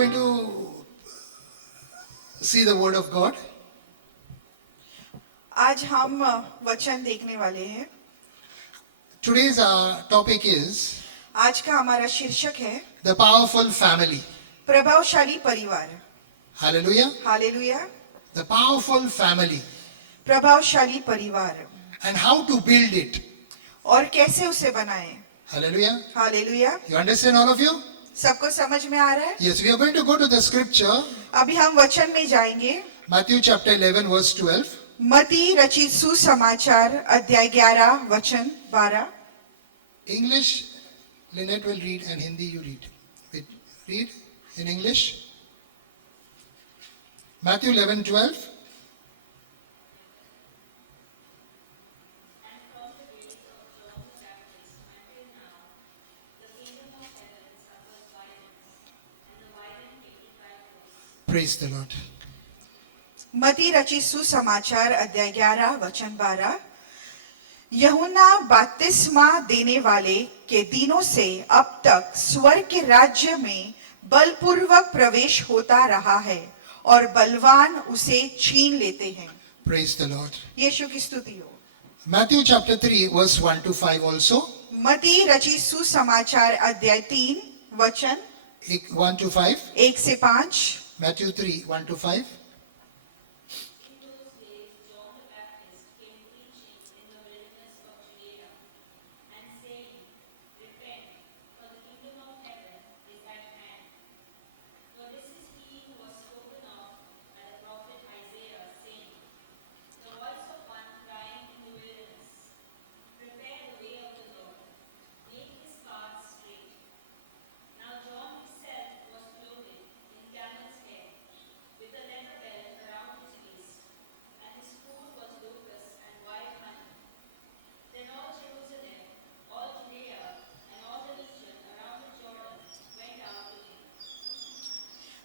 going to see the word of God. आज हम वचन देखने वाले हैं. Today's topic is आज का हमारा शीर्षक है the powerful family. प्रभावशाली परिवार. Hallelujah. Hallelujah. The powerful family प्रभावशाली परिवार and how to build it. और कैसे उसे बनाएं. Hallelujah. Hallelujah. You understand, all of you? सबको समझ में आ रहा है? Yes, we are going to go to the scripture, अभी हम वचन में जाएंगे. Matthew chapter 11 verse 12. मती रचित सुसमाचार अध्याय 11 वचन 12. English, Lynette will read, and Hindi you read. Read in English. Matthew 11:12. Praise the Lord. मती रचित सुसमाचार अध्याय 11 वचन 12. यूहन्ना बपतिस्मा देने वाले के दिनों से अब तक स्वर्ग के राज्य में बलपूर्वक प्रवेश होता रहा है और बलवान उसे छीन लेते हैं. Praise the Lord. यीशु की स्तुति हो. Matthew chapter 3 verse 1 to 5 also. मती रचित सुसमाचार अध्याय 3 वचन 1 to 5. 1 से 5. Matthew 3 1 to 5.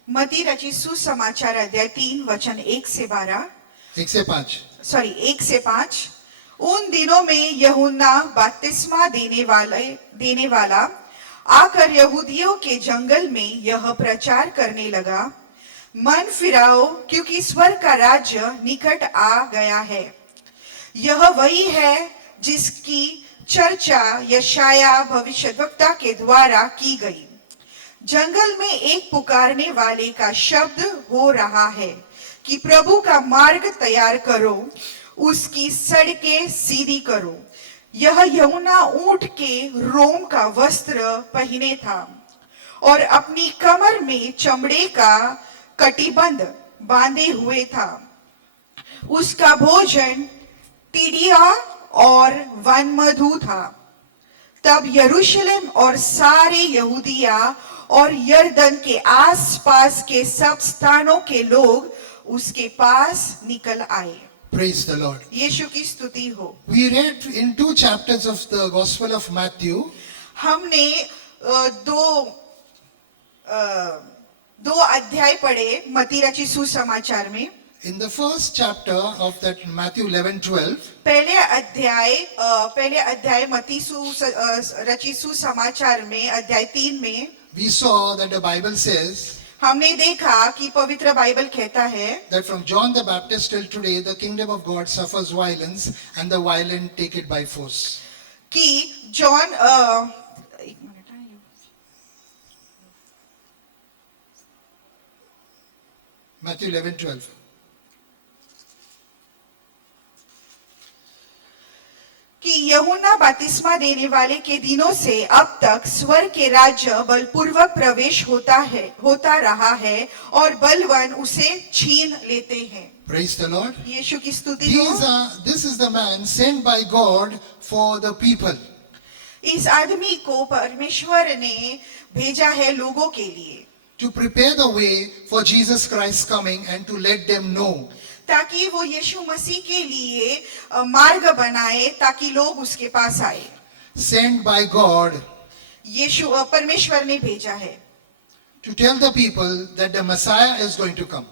मती रचित सुसमाचार अध्याय 3 वचन 1 से 12. 1 से 5. सॉरी 1 से 5. उन दिनों में यूहन्ना बपतिस्मा देने वाला आकर यहूदियों के जंगल में यह प्रचार करने लगा, मन फिराओ क्योंकि स्वर्ग का राज्य निकट आ गया है. यह वही है जिसकी चर्चा यशाया भविष्यद्वक्ता के द्वारा की गई. जंगल में एक पुकारने वाले का शब्द हो रहा है कि प्रभु का मार्ग तैयार करो, उसकी सड़कें सीधी करो. यह यूहन्ना ऊंट के रोम का वस्त्र पहने था और अपनी कमर में चमड़े का कटिबंध बांधे हुए था. उसका भोजन टिड्डियां और वनमधु था. तब यरूशलेम और सारे यहूदिया और यरदन के आसपास के सब स्थानों के लोग उसके पास निकल आए. Praise the Lord. यीशु की स्तुति हो. We read in 2 chapters of the Gospel of Matthew. हमने दो अध्याय पढ़े मती रचित सुसमाचार में. In the first chapter of that Matthew 11:12, पहले अध्याय मती रचित सुसमाचार में अध्याय 3 में we saw that the Bible says हमने देखा कि पवित्र बाइबल कहता है that from John the Baptist till today the kingdom of God suffers violence and the violent take it by force. कि जॉन Matthew 11:12. कि यूहन्ना बपतिस्मा देने वाले के दिनों से अब तक स्वर्ग के राज्य बलपूर्वक प्रवेश होता रहा है और बलवान उसे छीन लेते हैं. Praise the Lord. यीशु की स्तुति हो. This is the man sent by God for the people. इस आदमी को परमेश्वर ने भेजा है लोगों के लिए, To prepare the way for Jesus Christ coming and to let them know ताकि वो यीशु मसीह के लिए मार्ग बनाए ताकि लोग उसके पास आए. sent by God यीशु परमेश्वर ने भेजा है to tell the people that the Messiah is going to come.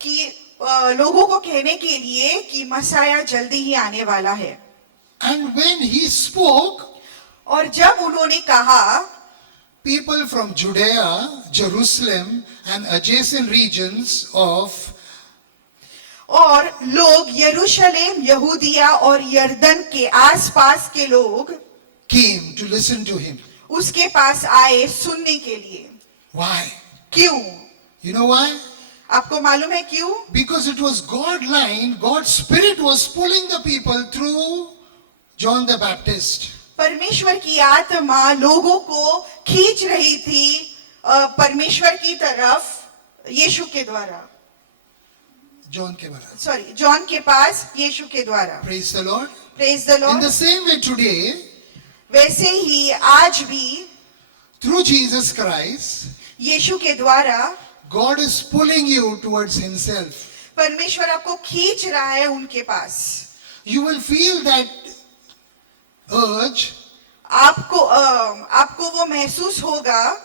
कि लोगों को कहने के लिए कि मसाया जल्दी ही आने वाला है. And when he spoke, और जब उन्होंने कहा, people from Judea, Jerusalem, and adjacent regions of और लोग यरूशलेम, यहूदिया और यरदन के आसपास के लोग came to listen to him. उसके पास आए सुनने के लिए। Why? क्यों? You know why? आपको मालूम है क्यों? Because it was God line, God's Spirit was pulling the people through John the Baptist. परमेश्वर की आत्मा लोगों को खींच रही थी परमेश्वर की तरफ यीशु के द्वारा, John के बारे। सॉरी जॉन के पास यीशु के द्वारा। Praise the Lord. Praise the In Lord. the same way today, वैसे ही आज भी through Jesus Christ, यीशु के द्वारा God is pulling you towards Himself. परमेश्वर आपको खींच रहा है उनके पास। You will feel that urge आपको वो महसूस होगा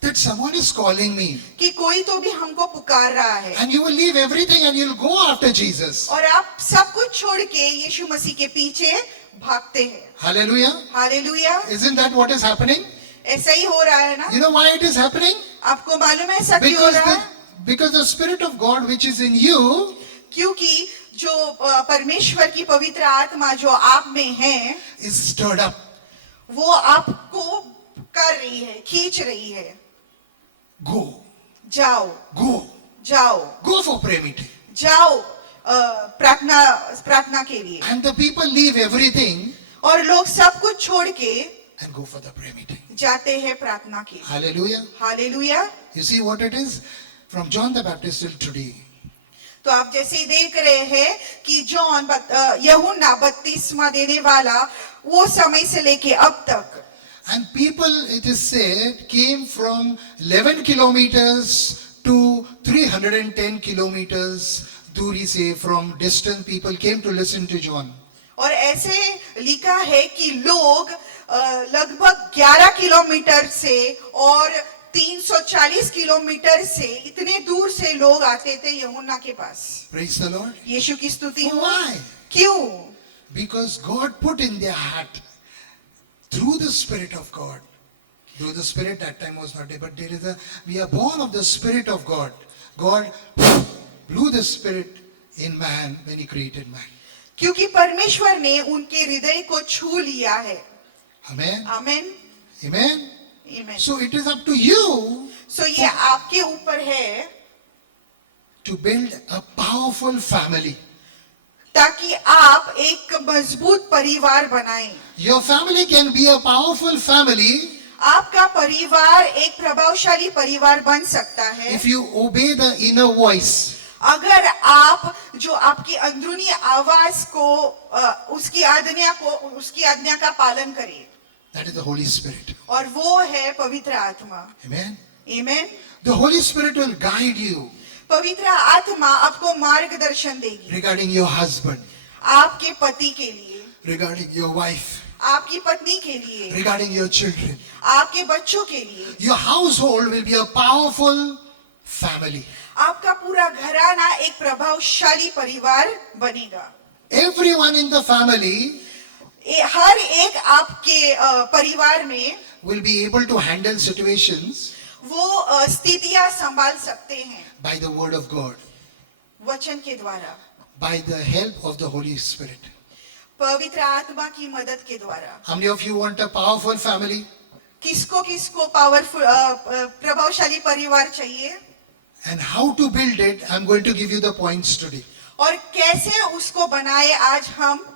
that someone is calling me. कि कोई तो भी हमको पुकार रहा है, And you will leave everything and you'll go after Jesus. और आप सब कुछ छोड़ के यीशु मसीह के पीछे भागते हैं। Hallelujah. Hallelujah. Isn't that what is happening? ऐसा ही हो रहा है ना? You know why it is happening? आपको मालूम है ऐसा क्यों हो रहा है? Because the Spirit of God which is in you क्योंकि जो परमेश्वर की पवित्र आत्मा जो आप में है, is stirred up. वो आपको कर रही है, खींच रही है। Go. जाओ, Go. जाओ, Go for prayer meeting. जाओ प्रार्थना के लिए। And the people leave everything और लोग सब कुछ छोड़ के and go for the prayer meeting. जाते हैं प्रार्थना के लिए। Hallelujah. Hallelujah. You see what it is? From John the Baptist till today. तो आप जैसे ही देख रहे हैं कि जॉन यूहन्ना बपतिस्मा देने वाला वो समय से लेके अब तक, And people, it is said, came from 11 kilometers to 310 kilometers दूरी से, from distant people came to listen to John. और ऐसे लिखा है कि लोग लगभग 11 किलोमीटर से और 340 किलोमीटर से, इतने दूर से लोग आते थे यूहन्ना के पास। Praise the Lord. यीशु की स्तुति हो। Why? क्यों? Because God put in their heart, through the Spirit of God, through the Spirit that time was not there, but there is we are born of the Spirit of God. God blew the Spirit in man when He created man. क्योंकि परमेश्वर ने उनके हृदय को छू लिया है। Amen. आमीन। Amen. आमीन। So it is up to you सो ये आपके ऊपर है to build a powerful family. ताकि आप एक मजबूत परिवार बनाएं। Your family can be a powerful family आपका परिवार एक प्रभावशाली परिवार बन सकता है if you obey the inner voice. अगर आप जो आपकी अंदरूनी आवाज को उसकी आज्ञा का पालन करें, That is the Holy Spirit. और वो है पवित्र आत्मा। Amen. आमीन। The Holy Spirit will guide you पवित्र आत्मा आपको मार्गदर्शन देगी regarding your husband, आपके पति के लिए, regarding your wife, आपकी पत्नी के लिए, regarding your children. आपके बच्चों के लिए। Your household will be a powerful family. आपका पूरा घराना एक प्रभावशाली परिवार बनेगा। Everyone in the family हर एक आपके परिवार में will be able to handle situations वो स्थितियां संभाल सकते हैं by the word of God, वचन के द्वारा, by the help of the Holy Spirit. पवित्र आत्मा की मदद के द्वारा। How many of you want a powerful family? किसको किसको पावरफुल प्रभावशाली परिवार चाहिए? And how to build it, I'm going to give you the points today. और कैसे उसको बनाए आज हम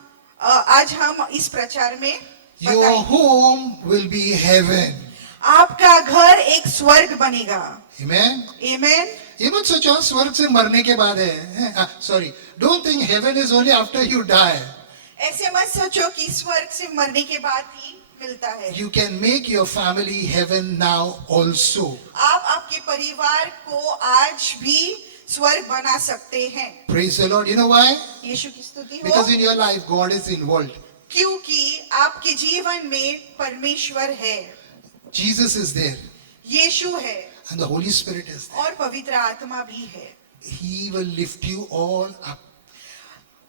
इस प्रचार में Your बताएंगे। home will be heaven. आपका घर एक स्वर्ग बनेगा। Amen. आमीन। ये मत सोचो स्वर्ग से मरने के बाद है। Sorry, don't think heaven is only after you die. ऐसे मत सोचो कि स्वर्ग से मरने के बाद ही मिलता है। You can make your family heaven now also. आप आपके परिवार को आज भी स्वर्ग बना सकते हैं। Praise the Lord. You know why? यीशु की स्तुति हो। Because in your life God is involved. क्योंकि आपके जीवन में परमेश्वर है, Jesus is there यीशु है, and the Holy Spirit is there. और पवित्र आत्मा भी है। He will lift you all up.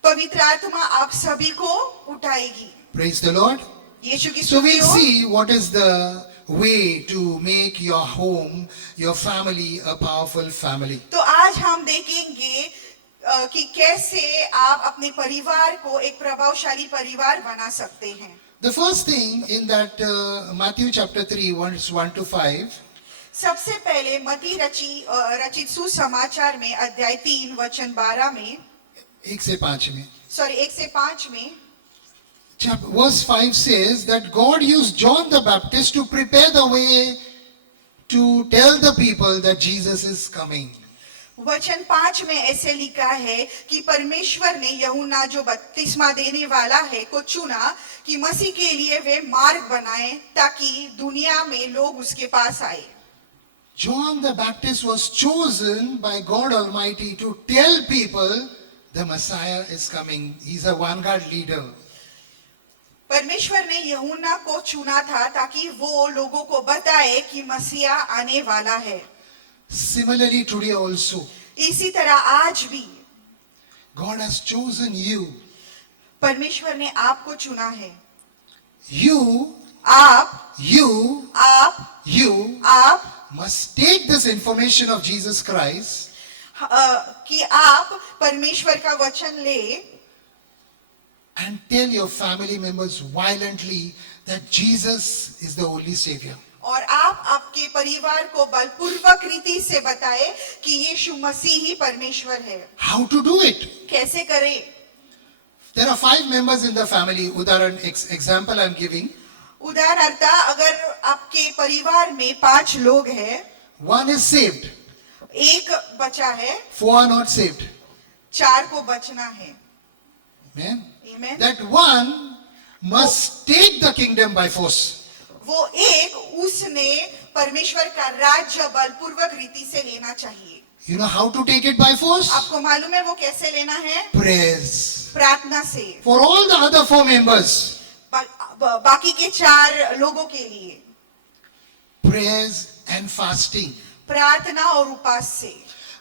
पवित्र आत्मा आप सभी को उठाएगी। Praise the Lord. यीशु की So स्तुति we'll हो। see what is the way to make your home, your family, a powerful family. तो आज हम देखेंगे कि कैसे आप अपने परिवार को एक प्रभावशाली परिवार बना सकते हैं. The first thing in that Matthew chapter 3, verse 1 to 5, सबसे पहले मती रचित सुसमाचार में अध्याय 3 वचन 12 में 1 से 5 में. 1 से 5 में Verse 5 says that God used John the Baptist to prepare the way to tell the people that Jesus is coming. वचन 5 में ऐसे लिखा है कि परमेश्वर ने यूहन्ना जो बपतिस्मा देने वाला है को चुना कि मसीह के लिए वे मार्ग बनाए ताकि दुनिया में लोग उसके पास आए. John the Baptist was chosen by God Almighty to tell people the Messiah is coming. He's a vanguard leader. परमेश्वर ने यूहन्ना को चुना था ताकि वो लोगों को बताए कि मसीहा आने वाला है. Similarly, today also, इसी तरह आज भी God has chosen you. परमेश्वर ने आपको चुना है. You आप must take this information of Jesus Christ कि आप परमेश्वर का वचन ले and tell your family members violently that Jesus is the only Savior. और आप आपके परिवार को बलपूर्वक रीति से बताए कि यीशु मसीह ही परमेश्वर है. How to do it? कैसे करें? There are 5 members in the family. Udaharan example I am giving. उदाहरणता अगर आपके परिवार में 5 लोग हैं, 1 is saved, एक बचा है, 4 are not saved. 4 को बचना है. Amen. Amen. That one must take the kingdom by force. वो एक उसने परमेश्वर का राज्य बलपूर्वक रीति से लेना चाहिए. You know how to take it by force? आपको मालूम है वो कैसे लेना है? Prayers. प्रार्थना से. For all the other 4 members, बाकी के 4 लोगों के लिए prayers and fasting. प्रार्थना और उपवास से.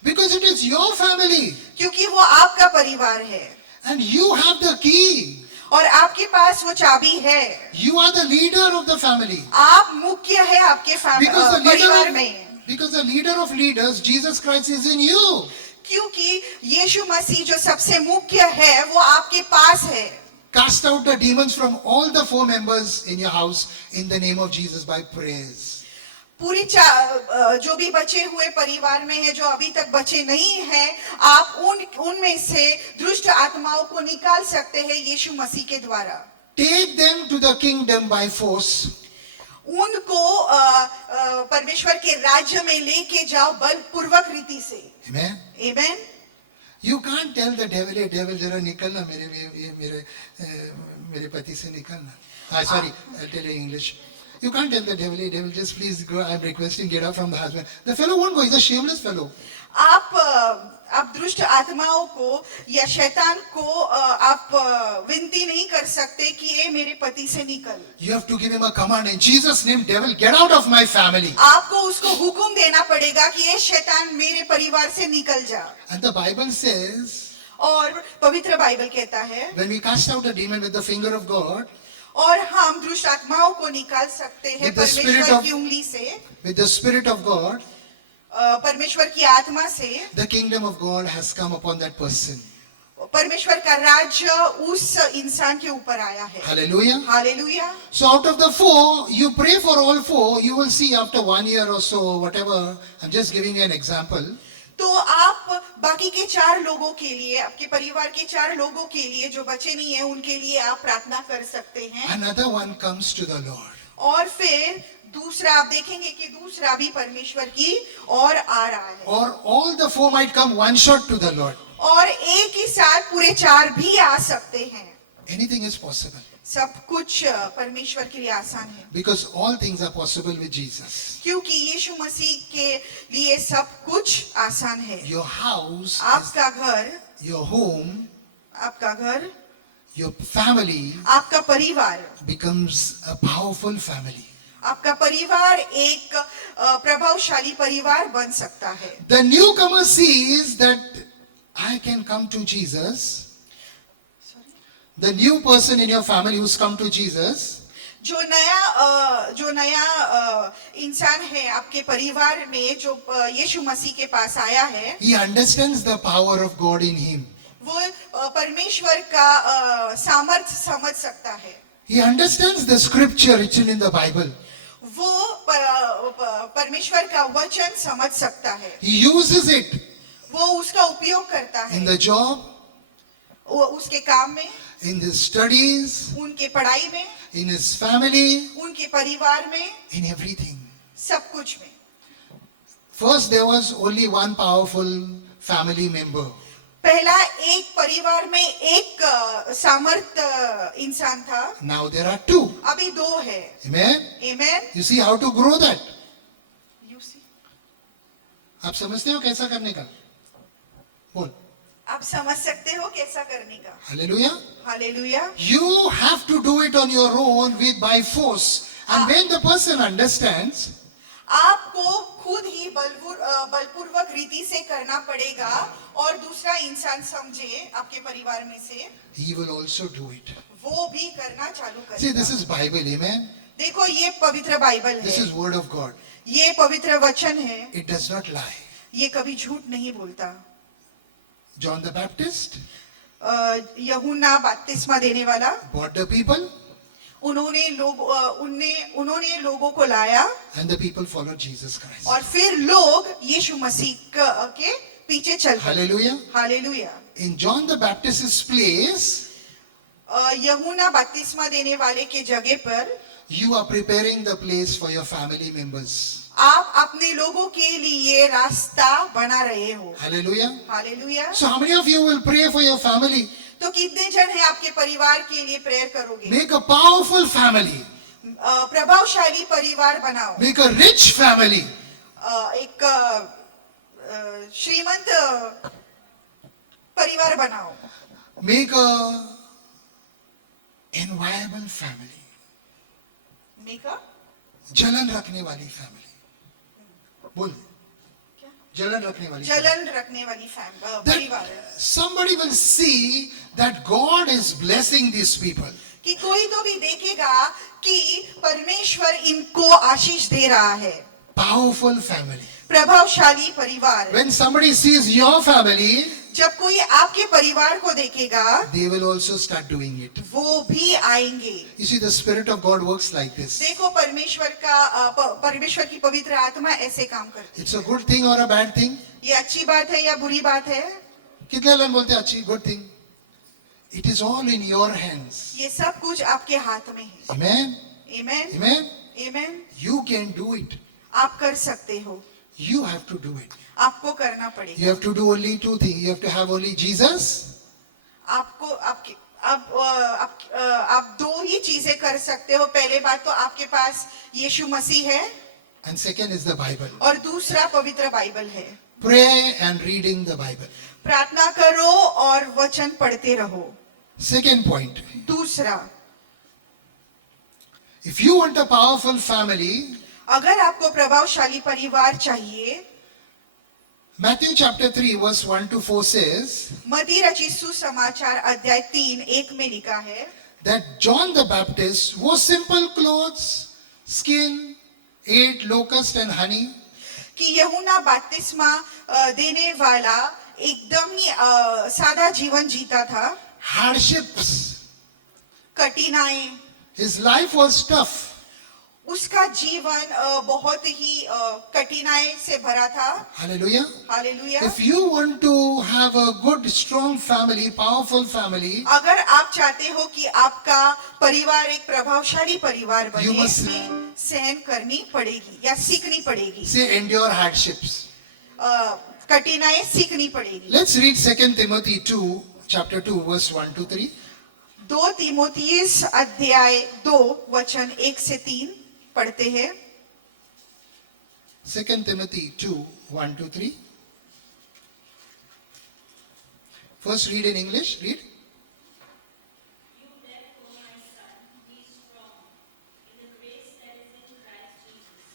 Because it is your family क्योंकि वो आपका परिवार है and you have the key. और आपके पास वो चाबी है. You are the leader of the family. आप मुख्य है आपके परिवार में. Because the leader of leaders, Jesus Christ, is in you. क्योंकि यीशु मसीह जो सबसे मुख्य है वो आपके पास है. Cast out the demons from all the 4 members in your house in the name of Jesus by prayers. पूरी जो भी बचे हुए परिवार में है, जो अभी तक बचे नहीं हैं, आप उनमें से दुष्ट आत्माओं को निकाल सकते हैं यीशु मसीह के द्वारा. Take them to the kingdom by force. उनको परमेश्वर के राज्य में लेके जाओ बलपूर्वक रीति से. Amen. Amen. You can't tell the devil, hey devil, जरा निकलना मेरे पति से निकलना. Sorry, I'll tell you in English. You can't tell the devil, hey devil, just please go. I'm requesting, get out from the husband. The fellow won't go. He's a shameless fellow. आप दुष्ट आत्माओं को या शैतान को आप विनती नहीं कर सकते कि ये मेरे पति से निकल. You have to give him a command in Jesus' name, devil, get out of my family. आपको उसको हुक्म देना पड़ेगा कि ये शैतान मेरे परिवार से निकल जा. And the Bible says, और पवित्र बाइबल कहता है when we cast out a demon with the finger of God, और हम दुष्ट आत्माओं को निकाल सकते हैं With the spirit परमेश्वर of- की उंगली से, with the Spirit of God, परमेश्वर की आत्मा से. the kingdom of God has come upon that person. परमेश्वर का राज्य उस इंसान के ऊपर आया है. Hallelujah. Hallelujah. So out of the 4, you pray for all 4, you will see after 1 year or so, whatever, I'm just giving you an example. तो आप बाकी के 4 लोगों के लिए, आपके परिवार के 4 लोगों के लिए जो बचे नहीं है उनके लिए आप प्रार्थना कर सकते हैं. Another one comes to the Lord. और फिर दूसरा आप देखेंगे कि दूसरा भी परमेश्वर की ओर आ रहा है. Or all the 4 might come one shot to the Lord. और एक ही साथ पूरे 4 भी आ सकते हैं. Anything is possible. सब कुछ परमेश्वर के लिए आसान है. Because all things are possible with Jesus. क्योंकि यीशु मसीह के लिए सब कुछ आसान है. Your house, आपका घर, your home, आपका घर, your family आपका परिवार, becomes a powerful family. आपका परिवार एक प्रभावशाली परिवार बन सकता है. The newcomer sees that I can come to Jesus. The new person in your family who's come to Jesus, जो नया इंसान है आपके परिवार में जो यीशु मसीह के पास आया है, he understands the power of God in him. वो परमेश्वर का सामर्थ्य समझ सकता है। He understands the scripture written in the Bible. वो परमेश्वर का वचन समझ सकता है, He uses it वो उसका उपयोग करता in है, the job, वो उसके काम में, in his studies, उनके पढ़ाई में, in his family, उनके परिवार में, in everything. सब कुछ में। First, there was only one powerful family member. पहला एक परिवार में एक सामर्थ इंसान था, Now there are two. अभी दो है। Amen? Amen? You see how to grow that? You see? आप समझते हो कैसा करने का? बोल. आप समझ सकते हो कैसा करने का। Hallelujah. Hallelujah. You have to do it on your own with by force. And when the person understands, आपको खुद ही बलपूर्वक रीति से करना पड़ेगा और दूसरा इंसान समझे आपके परिवार में से, he will also do it. वो भी करना चालू See, करेगा। this is Bible, amen? देखो ये पवित्र बाइबल This है, is word of God. ये पवित्र वचन है, It does not lie. ये कभी झूठ नहीं बोलता। John the Baptist यूहन्ना बपतिस्मा देने वाला, brought the people उन्होंने लोगों को लाया and the people followed Jesus Christ. और फिर लोग यीशु मसीह के पीछे चल पड़े। Hallelujah. Hallelujah. In John the Baptist's place, यूहन्ना बपतिस्मा देने वाले के जगह पर you are preparing the place for your family members. आप अपने लोगों के लिए रास्ता बना रहे हो। Hallelujah. Hallelujah. So how many of you will pray for your family? तो कितने जन हैं आपके परिवार के लिए प्रेयर करोगे? Make a powerful family. प्रभावशाली परिवार बनाओ, Make a rich family. एक श्रीमंत परिवार बनाओ, Make a enviable family. मेका जलन रखने वाली family. बोल. क्या? जलन रखने वाली. जलन रखने वाली परिवार है। That somebody will see that God is blessing these people. कि कोई तो भी देखेगा कि परमेश्वर इनको आशीष दे रहा है। Powerful family. प्रभावशाली परिवार। When somebody sees your family, जब कोई आपके परिवार को देखेगा, they will also start doing it. वो भी आएंगे। You see, the Spirit of God works like this. देखो परमेश्वर की पवित्र आत्मा ऐसे काम करती It's a good thing or a bad thing? है। ये अच्छी बात है या बुरी बात है? कितने लोग बोलते हैं अच्छी, good thing? It is all in your hands. ये सब कुछ आपके हाथ में है। Amen. Amen? Amen. Amen? You can do it. आप कर सकते हो, You have to do it. आपको करना You पड़ेगा। have to do only two things. You have to have only Jesus आपको आपके आप दो ही चीजें कर सकते हो। पहले बात तो आपके पास यीशु मसीह है and second is the Bible. और दूसरा पवित्र बाइबल है। Pray and reading the Bible. प्रार्थना करो और वचन पढ़ते रहो। Second point. दूसरा, If you want a powerful family, अगर आपको प्रभावशाली परिवार चाहिए, Matthew chapter 3 verse 1 to 4 says मत्ती रचित सुसमाचार अध्याय 3:1 में लिखा है that John the Baptist wore simple clothes, skin, ate locust and honey. कि यूहन्ना बपतिस्मा देने वाला एकदम ही सादा जीवन जीता था। Hardships. कठिनाई, His life was tough. उसका जीवन बहुत ही कठिनाई से भरा था। Hallelujah. Hallelujah. If you want to have a good, strong family, powerful family, अगर आप चाहते हो कि आपका परिवार एक प्रभावशाली परिवार बने, You must- इसमें सहन करनी पड़ेगी या सीखनी पड़ेगी। say endure hardships. कठिनाई सीखनी पड़ेगी। Let's read 2 Timothy 2, chapter 2, verse 1 to 3. 2 तीमुथियुस अध्याय 2 वचन 1 से 3 पढ़ते हैं। 2 Timothy 2, 1 to 3. First read in English. Read. You therefore, my son, be strong in the grace that is in Christ Jesus.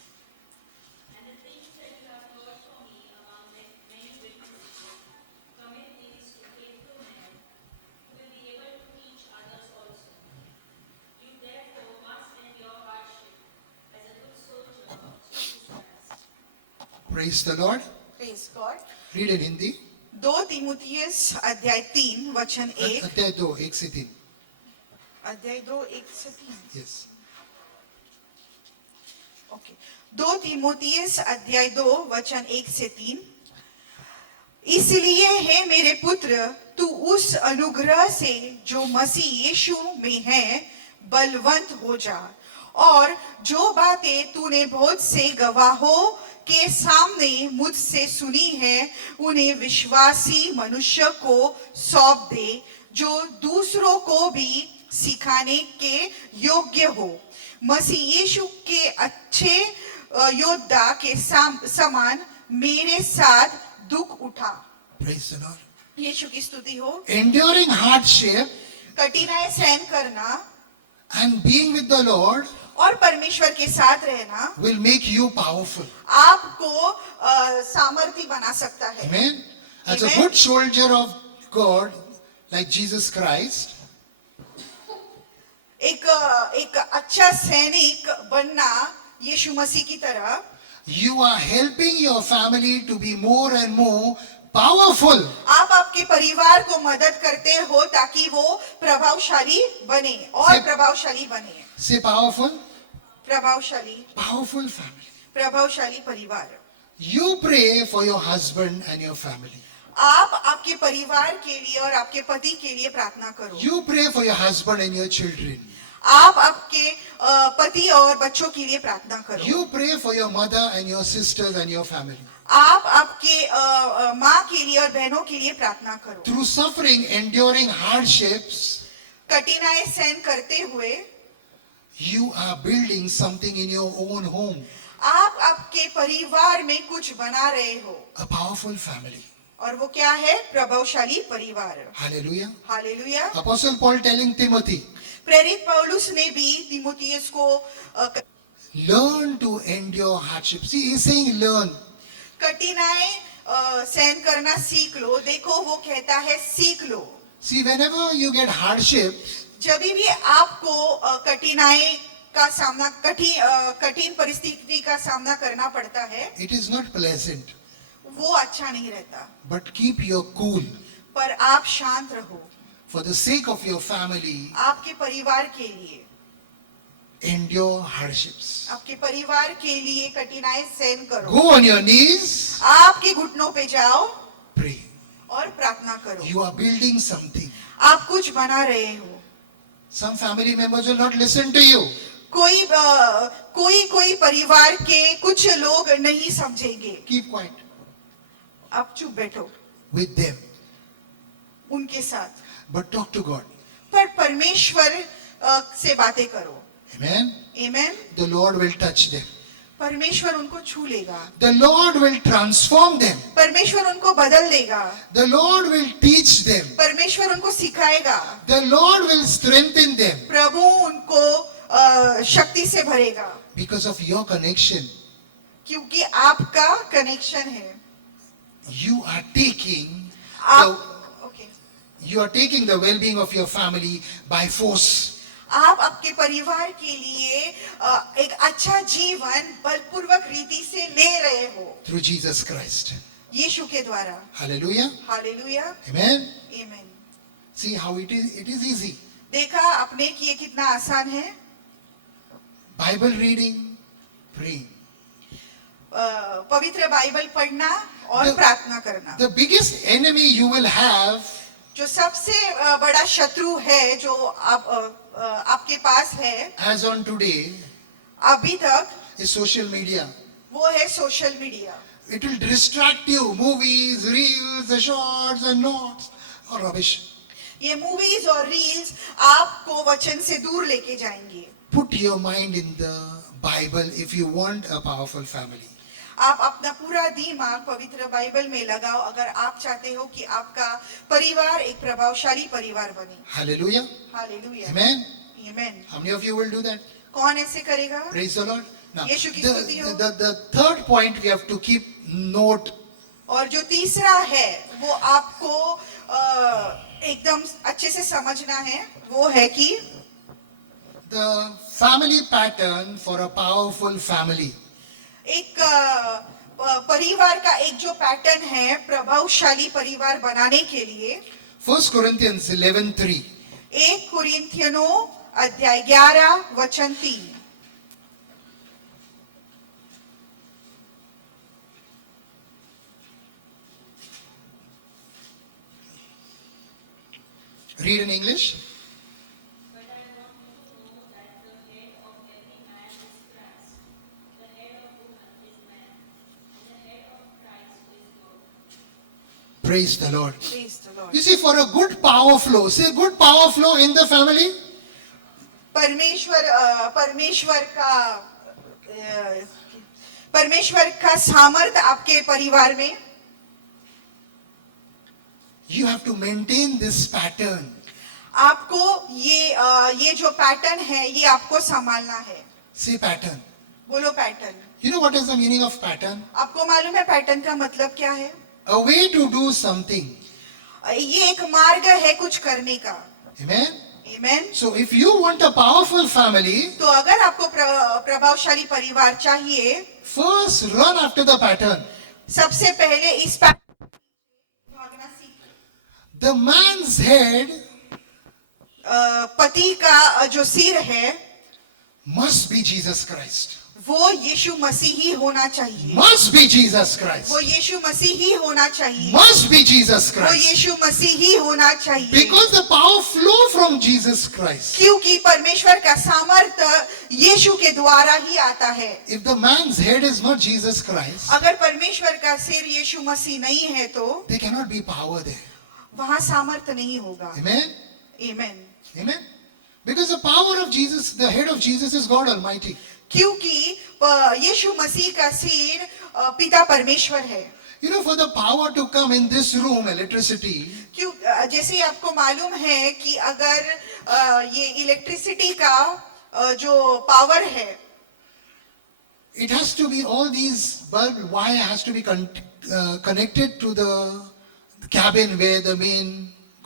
And the things that you have heard from me among many witnesses, commit these to faithful men who will be able to teach others also. You therefore must endure Praise the Lord. Praise God. Read in Hindi. 2 तीमुथियुस अध्याय 3 वचन 1 अध्याय 2, 1 से 3. अध्याय 2 1 से 3 Yes. Okay 2 तीमुथियुस अध्याय 2 वचन 1 से 3 इसलिए है मेरे पुत्र तू उस अनुग्रह से जो मसीह यीशु में है बलवंत हो जा और जो बातें तूने बहुत से गवाहों के सामने मुझसे सुनी है उन्हें विश्वासी मनुष्य को सौंप दे जो दूसरों को भी सिखाने के योग्य हो मसीह यीशु के अच्छे योद्धा के समान मेरे साथ दुख उठा. Praise the Lord. यीशु की स्तुति हो. Enduring hardship कठिनाई सहन करना and being with the Lord और परमेश्वर के साथ रहना will make you powerful. आपको सामर्थी बना सकता है. Amen. As a Amen. good soldier of God, like Jesus Christ, एक अच्छा सैनिक बनना यीशु मसीह की तरह you are helping your family to be more and more powerful. आप आपके परिवार को मदद करते हो ताकि वो प्रभावशाली बने और से- प्रभावशाली बने. Say powerful. प्रभावशाली Powerful family. प्रभावशाली परिवार. You pray for your husband and your family. आप आपके परिवार के लिए और आपके पति के लिए प्रार्थना करो. You pray for your husband and your children. आप आपके पति और बच्चों के लिए प्रार्थना करो. You pray for your mother and your sisters and your family. आप आपके माँ के लिए और बहनों के लिए प्रार्थना करो. Through suffering, enduring hardships, कठिनाई सहन करते हुए you are building something in your own home. आप आपके परिवार में कुछ बना रहे हो A powerful family. और वो क्या है? प्रभावशाली परिवार. Hallelujah. Hallelujah. Apostle Paul telling Timothy, प्रेरित पौलुस ने भी तीमुथियुस को learn to endure hardships. See, he's saying learn. कठिनाई सहन करना सीख लो. देखो वो कहता है सीख लो. See, whenever you get hardship, जब भी आपको कठिनाई का सामना कठिन परिस्थिति का सामना करना पड़ता है it is not pleasant. वो अच्छा नहीं रहता. But keep your cool. पर आप शांत रहो. For the sake of your family, आपके परिवार के लिए endure hardships. आपके परिवार के लिए कठिनाई सहन करो. Go on your knees, आपके घुटनों पे जाओ pray. और प्रार्थना करो. You are building something. आप कुछ बना रहे हो. Some family members will not listen to you. कोई परिवार के कुछ लोग नहीं समझेंगे. Keep quiet आप चुप बैठो with them. उनके साथ. But talk to God. पर परमेश्वर से बातें करो. Amen. Amen. The Lord will touch them. परमेश्वर उनको छू लेगा. The Lord will transform them. परमेश्वर उनको बदल देगा. The Lord will teach them. परमेश्वर उनको सिखाएगा. The Lord will strengthen them प्रभु उनको शक्ति से भरेगा. because of your connection. क्योंकि आपका कनेक्शन है. You are taking आप you are taking the well-being of your family by force. आप आपके परिवार के लिए एक अच्छा जीवन बलपूर्वक रीति से ले रहे हो Through Jesus Christ. यीशु के द्वारा. Hallelujah. Hallelujah. Amen. Amen. See how it is easy. देखा आपने कि ये कितना आसान है. Bible reading, praying. पवित्र बाइबल पढ़ना और The- प्रार्थना करना. The biggest enemy you will have जो सबसे बड़ा शत्रु है जो आपके पास है as on today अभी तक is social media. वो है social media. It will distract you. Movies, reels, the shorts and notes. Or rubbish. ये मूवीज और रील्स आपको वचन से दूर लेके जाएंगे. Put your mind in the Bible if you want a powerful family. आप अपना पूरा दिमाग पवित्र बाइबल में लगाओ अगर आप चाहते हो कि आपका परिवार एक प्रभावशाली परिवार बने. Hallelujah. Hallelujah. Amen. Amen. How many of you will do that? कौन ऐसे करेगा? Praise the Lord. Now, यीशु की स्तुति हो. the third point we have to keep note. और जो तीसरा है वो आपको एकदम अच्छे से समझना है. वो है कि The family pattern for a powerful family. एक परिवार का एक जो पैटर्न है प्रभावशाली परिवार बनाने के लिए 1 Corinthians 11:3. 1 कुरिन्थियनों अध्याय 11 वचन 3। Read in English. But I want you to know that the head of every man is Christ, the head of woman is man, and the head of Christ is God. Praise the Lord. Praise the Lord। You see, for a good power flow, say good power flow in the family. परमेश्वर का सामर्थ आपके परिवार में, You have to maintain this pattern. आपको ये जो pattern है ये आपको संभालना है। Say pattern. बोलो pattern. You know what is the meaning of pattern? आपको मालूम है पैटर्न का मतलब क्या है? A way to do something. ये एक मार्ग है कुछ करने का। Amen. आमीन। So if you want a powerful family, तो अगर आपको प्रभावशाली परिवार चाहिए, first run after the pattern. सबसे पहले इस पैटर्न भागना सीखो। The man's head पति का जो सिर है must be Jesus Christ. वो यीशु मसीह ही होना चाहिए। Must be Jesus Christ. वो यीशु मसीह ही होना चाहिए। Must be Jesus वो Christ. यीशु मसीह ही होना चाहिए। Because the power flow from Jesus Christ. क्योंकि परमेश्वर का सामर्थ यीशु के द्वारा ही आता है। If the man's head is not Jesus Christ, अगर परमेश्वर का सिर यीशु मसीह नहीं है तो there cannot be power there. वहाँ सामर्थ नहीं होगा। Amen? आमीन। Amen? Because the power of Jesus, the head of Jesus is God Almighty. क्योंकि यीशु मसीह का सिर पिता परमेश्वर है। You know, for the power to come in this room, electricity, क्यों जैसे आपको मालूम है कि अगर ये इलेक्ट्रिसिटी का जो पावर है, it has to be all these bulb wire has to be connected to the cabin where the main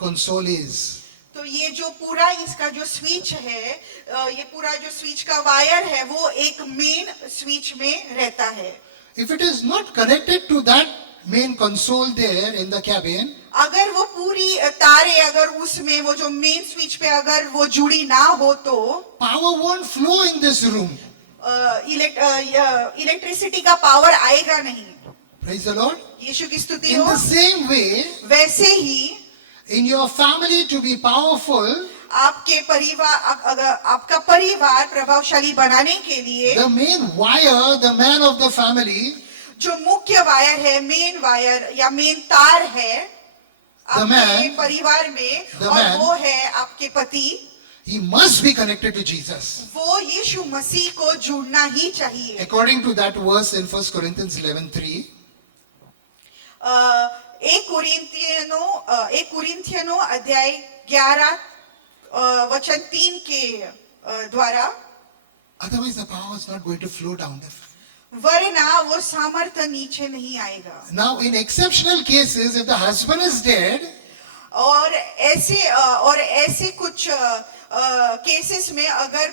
console is. तो ये जो पूरा इसका जो स्विच है, ये पूरा जो स्विच का वायर है वो एक मेन स्विच में रहता है। If it is not connected to that main console there in the cabin, अगर वो पूरी तारे अगर उसमें वो जो मेन स्विच पे अगर वो जुड़ी ना हो तो power won't flow in this room. Electricity का पावर आएगा नहीं। Praise the Lord. यीशु की स्तुति In हो। the same way, वैसे ही in your family to be powerful, आपके परिवार अगर आपका परिवार प्रभावशाली बनाने के लिए the main wire, the man of the family, जो मुख्य वायर है, मेन वायर या मेन तार है आपके man- परिवार में, the और man- वो है आपके पति, he must be connected to Jesus. वो यीशु मसीह को जुड़ना ही चाहिए। According to that verse in 1 Corinthians 11:3, एक कुरिन्थियनों अध्याय 11 वचन 3 के द्वारा, otherwise the power is not going to flow down there. वरना वो सामर्थ्य नीचे नहीं आएगा। Now, in exceptional cases, if the husband is dead, और ऐसे कुछ केसेस में अगर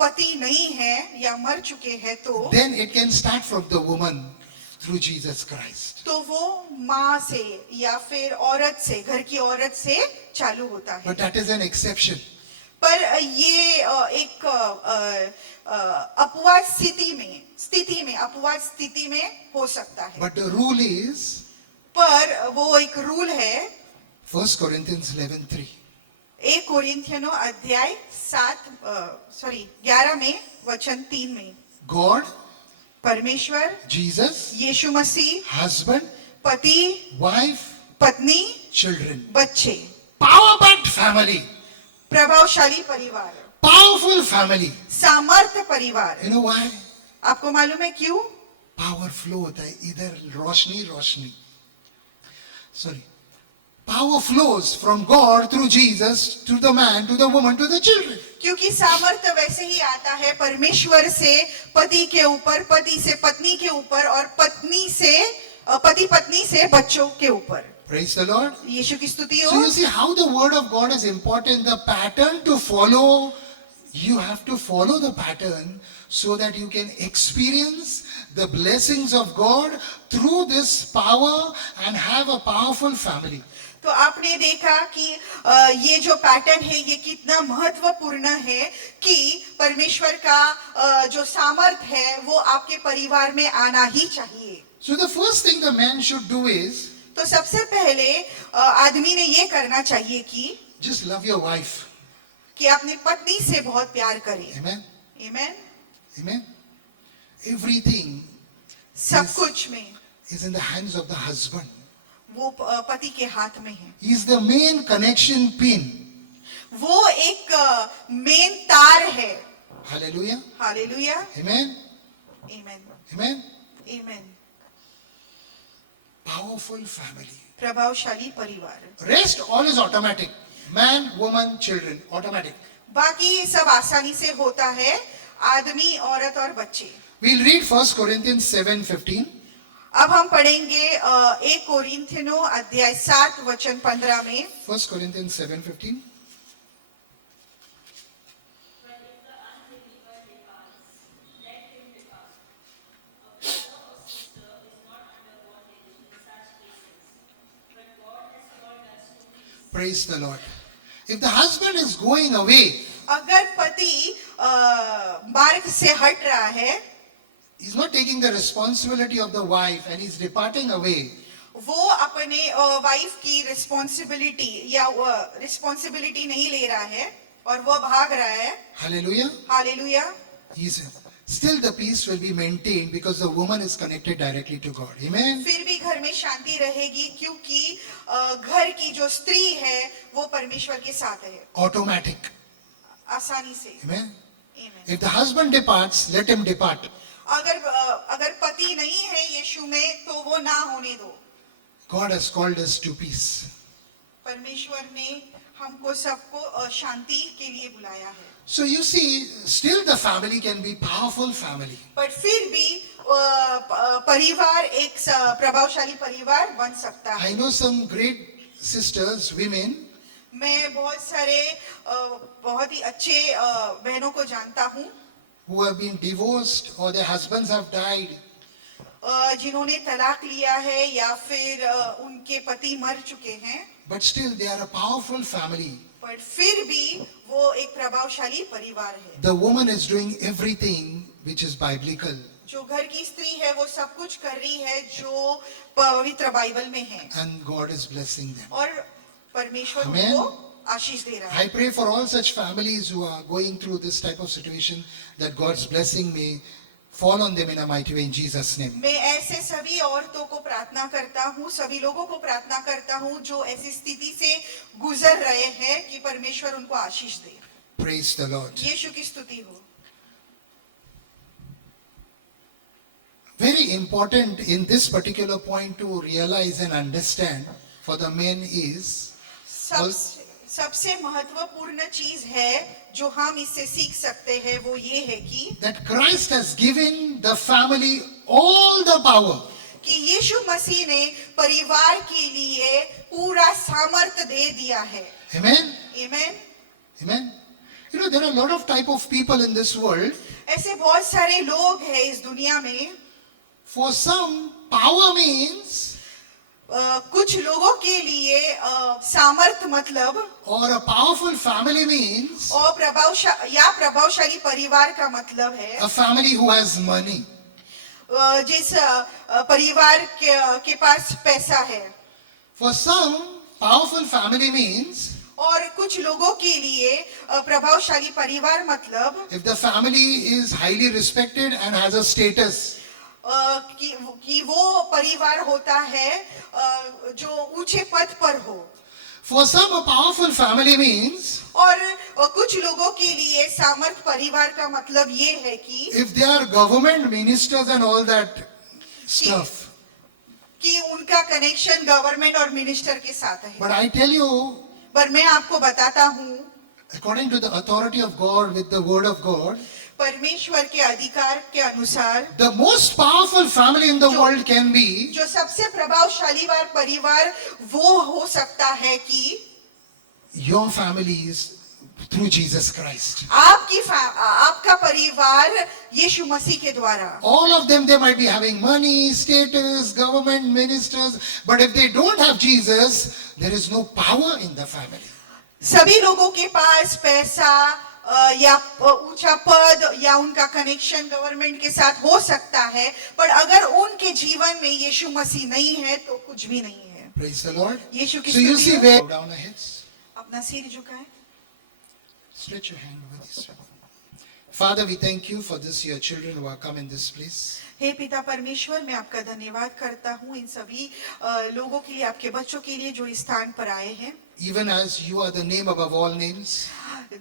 पति नहीं है या मर चुके हैं तो then it can start from the woman through Jesus Christ. तो वो माँ से या फिर औरत से, घर की औरत से चालू होता है। But that is an exception. पर ये एक अपवाद स्थिति में अपवाद स्थिति में हो सकता है। But the rule is पर वो एक रूल है 1 Corinthians 11:3. 1 कुरिन्थियनों अध्याय 11 में वचन 3 में God, परमेश्वर, Jesus, यीशु मसीह, husband, पति, wife, पत्नी, children. बच्चे, Power-packed family. प्रभावशाली परिवार, Powerful family. सामर्थ्य परिवार। You know why? आपको मालूम है क्यों? Power flow होता है इधर रोशनी sorry, power flows from God through Jesus to the man, to the woman, to the children. क्योंकि सामर्थ्य वैसे ही आता है परमेश्वर से पति के ऊपर, पति से पत्नी के ऊपर, और पत्नी से पति पत्नी से बच्चों के ऊपर। Praise the Lord. यीशु की स्तुति So हो। you see how the word of God is important, the pattern to follow You have to follow the pattern so that you can experience the blessings of God through this power and have a powerful family. तो आपने देखा कि ये जो pattern है ये कितना महत्वपूर्ण है कि परमेश्वर का जो सामर्थ है वो आपके परिवार में आना ही चाहिए. So the first thing the man should do is तो सबसे पहले आदमी ने ये करना चाहिए कि just love your wife. अपनी पत्नी से बहुत प्यार करे. Amen. Amen. Amen. Everything सब कुछ में is in the hands of the husband. वो पति के हाथ में है. He is the main connection pin. वो एक मेन तार है. Hallelujah. Hallelujah. Amen. Amen. Amen. Amen. Powerful family. प्रभावशाली परिवार. Rest all is automatic. Man, woman, children, automatic. बाकी सब आसानी से होता है. आदमी, औरत और बच्चे. We'll read 1 Corinthians 7:15. अब हम पढ़ेंगे 1 कोरिन्थियों अध्याय 7 वचन 15 में. 1 Corinthians 7:15. But if the unbeliever departs, let him depart. A brother or sister is not under bondage in such cases, but God has called us to peace. Praise the Lord. If the husband is going away, अगर पति मार्ग से हट रहा है, he's not taking the responsibility of the wife and he's departing away. वो अपने wife की रिस्पॉन्सिबिलिटी या रिस्पॉन्सिबिलिटी नहीं ले रहा है और वो भाग रहा है. Hallelujah. Hallelujah. He's still the peace will be maintained because the woman is connected directly to God. Amen. फिर भी घर में शांति रहेगी क्योंकि घर की जो स्त्री है वो परमेश्वर के साथ है. Automatic. आसानी से. Amen. Amen. If the husband departs, let him depart. अगर पति नहीं है यीशु में तो वो ना होने दो. God has called us to peace. परमेश्वर ने हमको सबको शांति के लिए बुलाया है. So you see, still the family can be powerful family. पर फिर भी परिवार एक प्रभावशाली परिवार बन सकता है. I know some great sisters, women, मैं बहुत सारे बहुत ही अच्छे बहनों को जानता हूँ who have been divorced or their husbands have died. जिन्होंने तलाक लिया है या फिर उनके पति मर चुके हैं, But still they are a powerful family. पर फिर भी वो एक प्रभावशाली परिवार है. The woman is doing everything which is biblical. जो घर की स्त्री है वो सब कुछ कर रही है जो पवित्र बाइबल में है And God is blessing them. और परमेश्वर Amen. उनको आशीष दे रहा है. I pray for all such families who are going through this type of situation that God's blessing may fall on them in a mighty way in Jesus' name. मैं ऐसे सभी औरतों को प्रार्थना करता हूँ, सभी लोगों को प्रार्थना करता हूँ जो ऐसी स्थिति से गुजर रहे हैं कि परमेश्वर उनको आशीष दे. Praise the Lord. यीशु की स्तुति हो. Very important in this particular point to realize and understand for the men is सबसे महत्वपूर्ण चीज है जो हम इससे सीख सकते हैं वो ये है कि that Christ has given the family all the power. कि यीशु मसीह ने परिवार के लिए पूरा सामर्थ्य दे दिया है. Amen. Amen. Amen. You know, there are a lot of type of people in this world. ऐसे बहुत सारे लोग हैं इस दुनिया में. For some, power means कुछ लोगों के लिए सामर्थ्य मतलब or a powerful family means और प्रभावशाली परिवार का मतलब है a family who has money. जिस परिवार के पास पैसा है. For some, powerful family means और कुछ लोगों के लिए प्रभावशाली परिवार मतलब if the family is highly respected and has a status. कि वो परिवार होता है जो ऊंचे पद पर हो. For some, a powerful family means और कुछ लोगों के लिए सामर्थ परिवार का मतलब ये है कि if they are government ministers and all that stuff. कि उनका कनेक्शन गवर्नमेंट और मिनिस्टर के साथ है. But I tell you, पर मैं आपको बताता हूँ according to the authority of God with the word of God, परमेश्वर के अधिकार के अनुसार the most powerful family in the world can be जो सबसे प्रभावशाली परिवार वो हो सकता है कि your families through Jesus Christ. आपका परिवार यीशु मसीह के द्वारा. All of them, they might be having money, status, government, ministers, but if they don't have Jesus, there is no power in the family. सभी लोगों के पास पैसा या ऊंचा पद या उनका कनेक्शन गवर्नमेंट के साथ हो सकता है, पर अगर उनके जीवन में यीशु मसीह नहीं है तो कुछ भी नहीं है. Praise the Lord. यीशु की So you स्तुति see हो. where bow down our heads. अपना सिर झुकाएं. Stretch your hand over these people. Father, we thank you for this, your children who are come in this place. हे पिता परमेश्वर, मैं आपका धन्यवाद करता हूँ इन सभी लोगों के लिए, आपके बच्चों के लिए जो इस स्थान पर आए हैं. Even as you are the name above all names,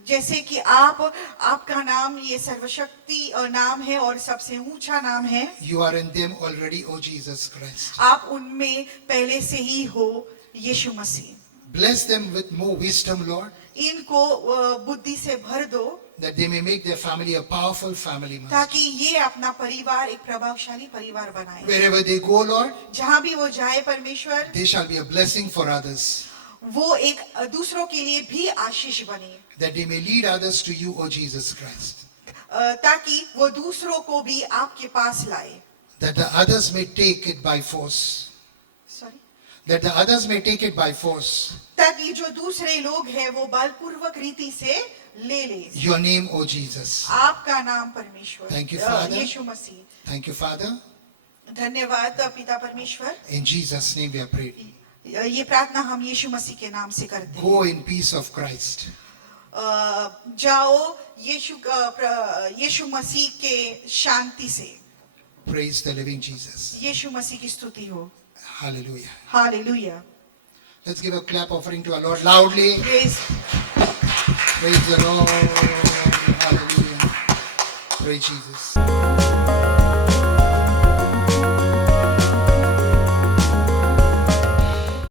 जैसे कि आपका नाम ये सर्वशक्ति नाम है और सबसे ऊंचा नाम है. you are in them already, O Jesus Christ. आप उनमें पहले से ही हो यीशु मसीह. Bless them with more wisdom, Lord, इनको बुद्धि से भर दो that they may make their family a powerful family, Master. ताकि ये अपना परिवार एक प्रभावशाली परिवार बनाए. Wherever they go, Lord, जहाँ भी वो जाए परमेश्वर, they shall be a blessing for others, वो एक दूसरों के लिए भी आशीष बने, that they may lead others to you, O Jesus Christ. ताकि वो दूसरों को भी आपके पास लाए. That the others may take it by force. Sorry. That the others may take it by force. ताकि जो दूसरे लोग हैं वो बलपूर्वक रीति से ले ले. Your name, O Jesus. आपका नाम परमेश्वर. Thank you, Father. Yeshu Masih. Thank you, Father. धन्यवाद पिता परमेश्वर. In Jesus' name we are prayed. ये प्रार्थना हम यीशु मसीह के नाम से करते हैं. Go in peace of Christ. जाओ यीशु मसीह के शांति से. Praise the living Jesus. यीशु मसीह की स्तुति हो. Hallelujah. Hallelujah. Let's give a clap offering to our Lord loudly. Praise. Praise the Lord. Hallelujah. Praise Jesus.